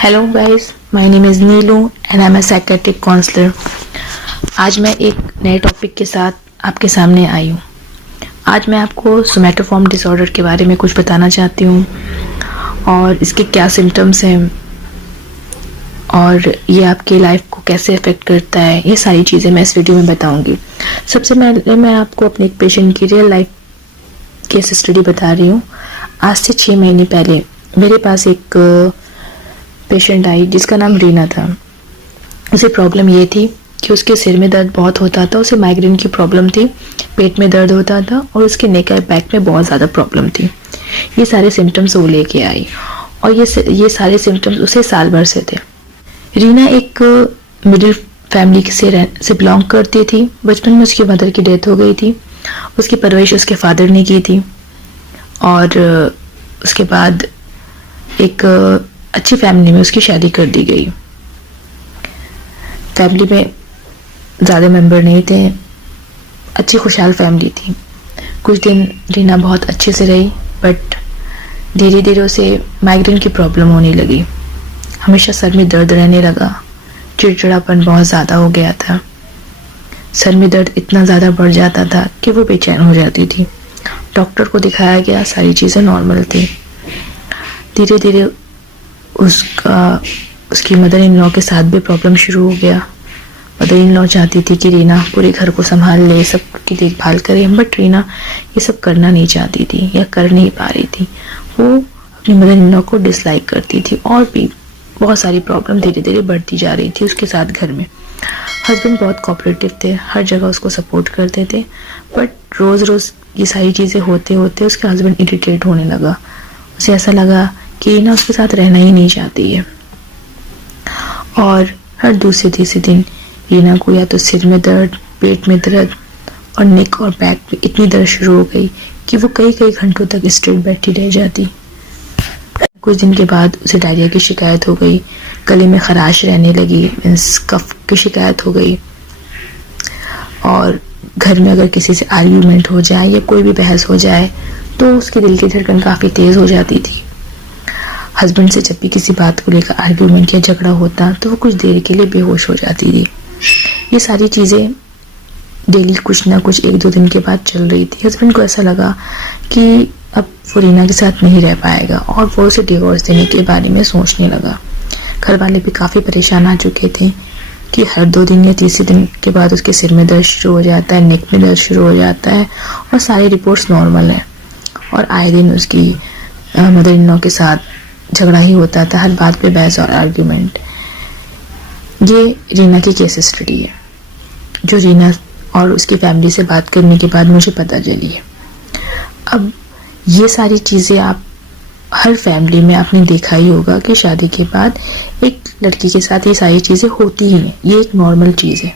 Hello guys, my name is Neelu and I am a psychiatric counsellor. आज मैं एक नए टॉपिक के साथ आपके सामने आई हूँ। आज मैं आपको सोमैटोफॉर्म डिसऑर्डर के बारे में कुछ बताना चाहती हूँ और इसके क्या सिम्टम्स हैं और ये आपकी लाइफ को कैसे अफेक्ट करता है। ये सारी चीज़ें मैं इस वीडियो में बताऊँगी। सबसे पहले मैं आपको अपने एक पेशेंट की रियल लाइफ केस स्टडी बता रही हूँ। आज से 6 महीने पहले मेरे पास एक पेशेंट आई जिसका नाम रीना था। उसे प्रॉब्लम ये थी कि उसके सिर में दर्द बहुत होता था, उसे माइग्रेन की प्रॉब्लम थी, पेट में दर्द होता था और उसके नेक और बैक में बहुत ज़्यादा प्रॉब्लम थी। ये सारे सिम्टम्स वो लेके आई और ये सारे सिम्टम्स उसे साल भर से थे। रीना एक मिडिल फैमिली से बिलोंग करती थी। बचपन में उसकी मदर की डेथ हो गई थी। उसकी परवरिश उसके फादर ने की थी और उसके बाद एक अच्छी फैमिली में उसकी शादी कर दी गई। फैमिली में ज़्यादा मेंबर नहीं थे, अच्छी खुशहाल फैमिली थी। कुछ दिन रीना बहुत अच्छे से रही, बट धीरे धीरे उसे माइग्रेन की प्रॉब्लम होने लगी। हमेशा सर में दर्द रहने लगा, चिड़चिड़ापन बहुत ज़्यादा हो गया था। सर में दर्द इतना ज़्यादा बढ़ जाता था कि वो बेचैन हो जाती थी। डॉक्टर को दिखाया गया, सारी चीज़ें नॉर्मल थी। धीरे धीरे उसकी मदर इन लॉ के साथ भी प्रॉब्लम शुरू हो गया। मदर इन लॉ चाहती थी कि रीना पूरे घर को संभाल ले, सबकी देखभाल करे, बट रीना ये सब करना नहीं चाहती थी या कर नहीं पा रही थी। वो अपनी मदर इन लॉ को डिसलाइक करती थी और भी बहुत सारी प्रॉब्लम धीरे धीरे बढ़ती जा रही थी उसके साथ घर में। हस्बैंड बहुत कोऑपरेटिव थे, हर जगह उसको सपोर्ट करते थे, बट रोज़ रोज़ ये सारी चीज़ें होते होते उसके हस्बैंड इरिटेट होने लगा। उसे ऐसा लगा कि रीना उसके साथ रहना ही नहीं चाहती है और हर दूसरे तीसरे दिन रीना को या तो सिर में दर्द, पेट में दर्द और नेक और बैक में इतनी दर्द शुरू हो गई कि वो कई कई घंटों तक स्ट्रेट बैठी रह जाती। कुछ दिन के बाद उसे डायरिया की शिकायत हो गई, गले में खराश रहने लगी, मीन्स कफ की शिकायत हो गई और घर में अगर किसी से आर्ग्यूमेंट हो जाए या कोई भी बहस हो जाए तो उसके दिल की धड़कन काफ़ी तेज़ हो जाती थी। हस्बैंड से जब भी किसी बात को लेकर आर्ग्यूमेंट या झगड़ा होता तो वो कुछ देर के लिए बेहोश हो जाती थी। ये सारी चीज़ें डेली कुछ ना कुछ 1-2 दिन के बाद चल रही थी। हस्बैंड को ऐसा लगा कि अब वो रीना के साथ नहीं रह पाएगा और वो उसे डिवोर्स देने के बारे में सोचने लगा। घर वाले भी काफ़ी परेशान आ चुके थे कि हर 2 दिन या तीसरे दिन के बाद उसके सिर में दर्द शुरू हो जाता है, नेक में दर्द शुरू हो जाता है और सारी रिपोर्ट्स नॉर्मल है और आए दिन उसकी मदर इन लॉ के साथ झगड़ा ही होता था, हर बात पे बहस और आर्ग्यूमेंट। ये रीना की केस स्टडी है जो रीना और उसकी फैमिली से बात करने के बाद मुझे पता चली है। अब ये सारी चीज़ें आप हर फैमिली में आपने देखा ही होगा कि शादी के बाद एक लड़की के साथ ये सारी चीज़ें होती ही हैं, ये एक नॉर्मल चीज़ है।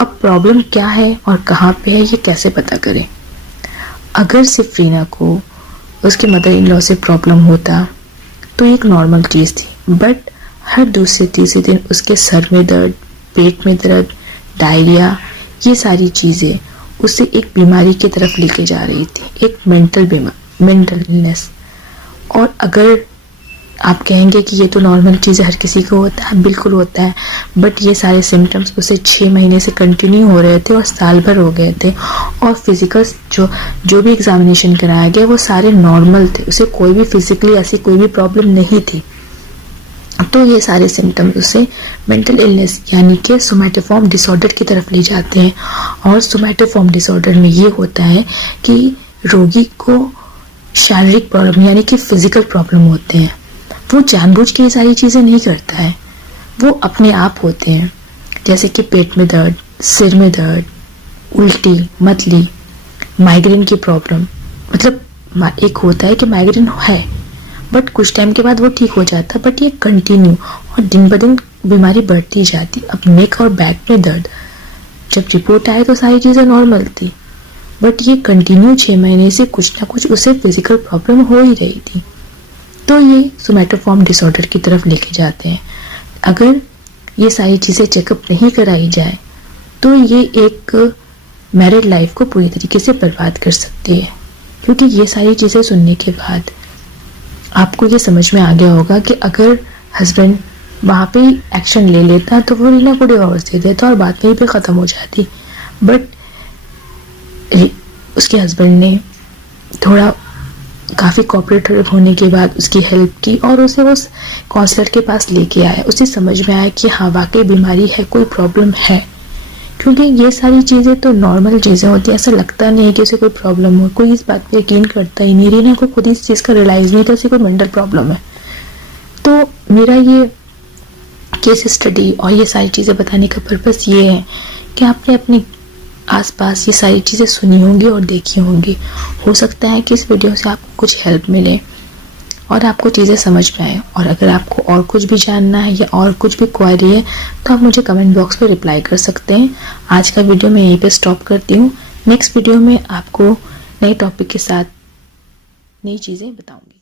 अब प्रॉब्लम क्या है और कहाँ पे है ये कैसे पता करें। अगर सिर्फ रीना को उसके मदर इन लॉ से प्रॉब्लम होता तो एक नॉर्मल चीज़ थी, बट हर दूसरे तीसरे दिन उसके सर में दर्द, पेट में दर्द, डायरिया, ये सारी चीज़ें उसे एक बीमारी की तरफ लेके जा रही थी, एक मेंटल इलनेस। और अगर आप कहेंगे कि ये तो नॉर्मल चीज़ है, हर किसी को होता है, बिल्कुल होता है, बट ये सारे सिम्टम्स उसे 6 महीने से कंटिन्यू हो रहे थे और साल भर हो गए थे और फिजिकल जो भी एग्जामिनेशन कराया गया वो सारे नॉर्मल थे। उसे कोई भी फिजिकली ऐसी कोई भी प्रॉब्लम नहीं थी। तो ये सारे सिम्टम्स उसे मेंटल इलनेस यानी कि सोमैटोफॉर्म डिसऑर्डर की तरफ ले जाते हैं और सोमैटोफॉर्म डिसऑर्डर में ये होता है कि रोगी को शारीरिक प्रॉब्लम यानी कि फिजिकल प्रॉब्लम होते हैं। वो जानबूझ के ये सारी चीज़ें नहीं करता है, वो अपने आप होते हैं, जैसे कि पेट में दर्द, सिर में दर्द, उल्टी, मतली, माइग्रेन की प्रॉब्लम। मतलब एक होता है कि माइग्रेन है बट कुछ टाइम के बाद वो ठीक हो जाता, बट ये कंटिन्यू और दिन ब दिन बीमारी बढ़ती जाती। अब नेक और बैक में दर्द, जब रिपोर्ट आए तो सारी चीज़ें नॉर्मल थी, बट ये कंटिन्यू 6 महीने से कुछ ना कुछ उसे फिजिकल प्रॉब्लम हो ही रही थी। तो ये सोमैटोफॉर्म डिसऑर्डर की तरफ लेके जाते हैं। अगर ये सारी चीज़ें चेकअप नहीं कराई जाए तो ये एक मैरिड लाइफ को पूरी तरीके से बर्बाद कर सकती है, क्योंकि ये सारी चीज़ें सुनने के बाद आपको ये समझ में आ गया होगा कि अगर हस्बैंड वहाँ पे ही एक्शन ले लेता तो वो रीना को डिवोर्स दे देता और बात वहीं पे ख़त्म हो जाती। बट उसके हस्बैंड ने थोड़ा काफ़ी कोऑपरेटिव होने के बाद उसकी हेल्प की और उसे उस काउंसलर के पास लेके आया। उसे समझ में आया कि हाँ वाकई बीमारी है, कोई प्रॉब्लम है, क्योंकि ये सारी चीज़ें तो नॉर्मल चीज़ें होती हैं। ऐसा लगता नहीं है कि उसे कोई प्रॉब्लम हो, कोई इस बात पे यकीन करता ही नहीं। रीना को खुद इस चीज़ का रियलाइज़ नहीं था उसे कोई मेंटल प्रॉब्लम है। तो मेरा ये केस स्टडी और ये सारी चीज़ें बताने का पर्पस ये है कि आपने अपने आसपास ये सारी चीज़ें सुनी होंगी और देखी होंगी। हो सकता है कि इस वीडियो से आपको कुछ हेल्प मिले और आपको चीज़ें समझ में आए। और अगर आपको और कुछ भी जानना है या और कुछ भी क्वेरी है तो आप मुझे कमेंट बॉक्स में रिप्लाई कर सकते हैं। आज का वीडियो मैं यहीं पे स्टॉप करती हूँ। नेक्स्ट वीडियो में आपको नए टॉपिक के साथ नई चीज़ें बताऊँगी।